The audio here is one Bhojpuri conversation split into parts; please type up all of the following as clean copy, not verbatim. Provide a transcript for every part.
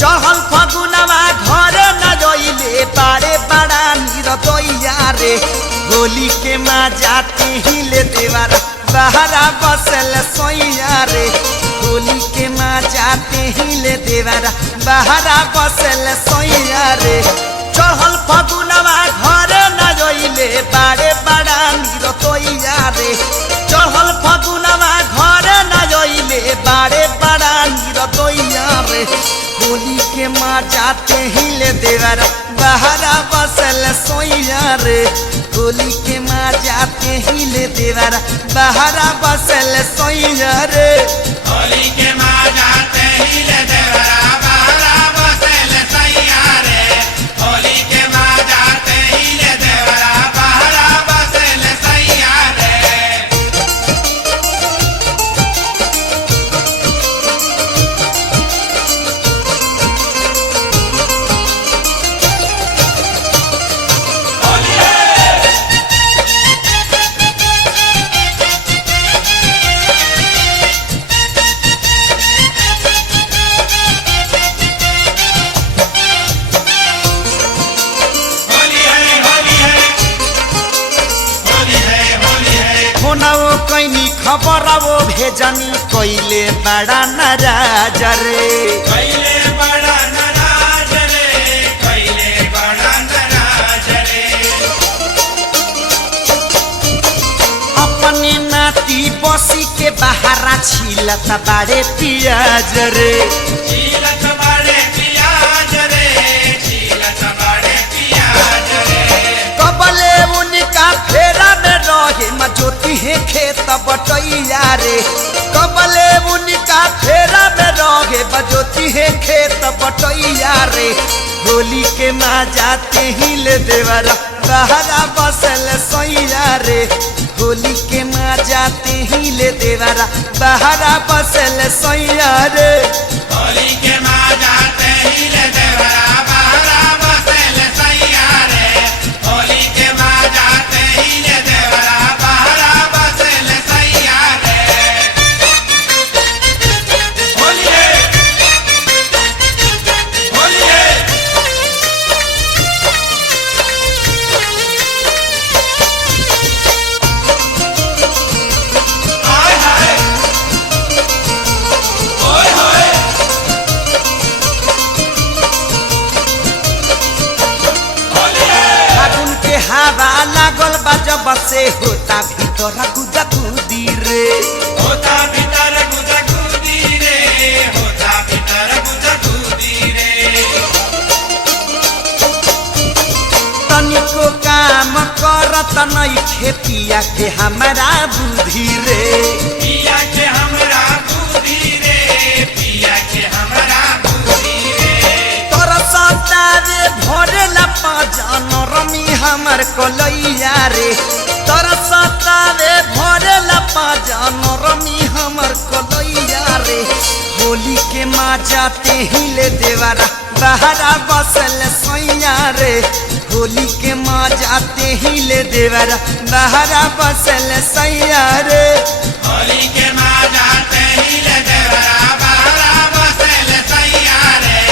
चढ़ल फगुनवा घर न जइले बारे बड़ा निरदैया रे होली के माँ जाते ही ले देवर बहरा बसल सोइया रे होली के माँ जाते ही ले देवर बहरा बसल सोइया रे चढ़ल फगुनवा घर न जइले बारे बड़ा निरदैया रे चढ़ल फगुनवा घर न जइले बारे बड़ा निरदैया रे होली के माँ जाते ही ले देवर बहरा बसल सोइया रे होली के माँ जाते ही ले देवर बहरा बसल सोइया रे होली के माँ जाते ही ले देवरा बहरा बसल सैया रे होली के माँ जाते ही ले देवरा बहरा बसल सैया रे फोनवो कैनी खबरवो भेजनी कैले बड़ा नाराज रे कैले बड़ा नाराज रे कैले बड़ा नाराज रे अपने नाती बसी के बहारा छिलत बारे पियाज रे चीलत बड़े पियाज रे चीलत बड़े पियाज रे कबले उनका फेरा में रहे मजोती है खेत बटैया रे कबले उनका फेरा में रहे बजोती है खेत बटैया रे होली के माँ जाते ही ले देवरा बहरा बसल सोइया रे होली के माँ जाते ही ले देवरा बहरा बसल सोइया रे होली के माँ जाते ही ले देवरा बहरा बसल सैया रे होली के माँ जाते ही ले देवरा बहरा बसल सैया रे होली है होली है हाय हाय ओए होए फागुन के हवा लागल बा जब से होता भीतर गुदा गुदी रे होता भीतर गुदगुदी रे होता भीतर गुदगुदी रे तनिको काम करत नहीं खेतिया के हमारा बुद्धि रे पिया के हमरा बुद्धि रे पिया के हमरा बुद्धि रे तोर सतावे भरेला पाजन रमी हमर कलैया रे तोर सतावे भरेला पाजन रमी हमर कलैया रे होली के माँ जाते ही ले देवरा बहरा बसल सोइया रे होली के माँ जाते ही ले देवरा बहरा बसल सैया रे होली के माँ जाते ही ले देवरा बहरा बसल सैया रे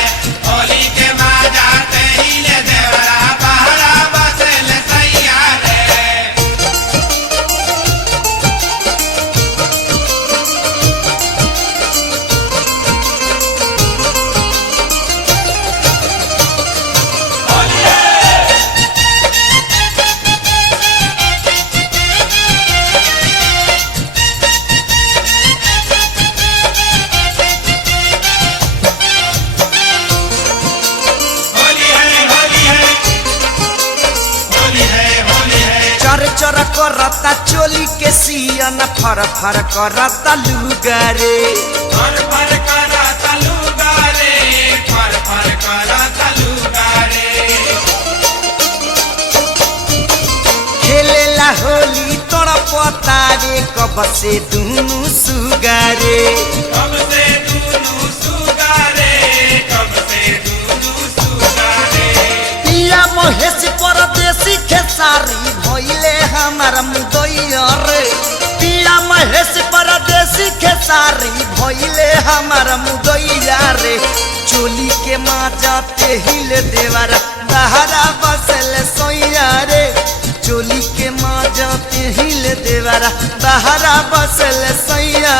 होली के माँ जाते ही ले देवरा बहरा बसल सैया रे होली है होली है होली है होली है चर चर करता चोली के सियन फर फर करता लुगा रे फर फर करा तलुगा रे फर फर करा तलुगा रे खेलेला होली तोड़ पता रे कब से दुनु सुगा रे कब से दूनु सुगा रे कब से दूनु सुगा रे पिया महेश परदेसी खेसारी भइले हमार मुदैया रे पिया महेश परदेसी खेसारी भइले हमार मुदैया रे चोली के माजाते हिल देवरा बहरा बसल सोइया रे चोली के माजाते हिल देवरा बहरा बसल सोइया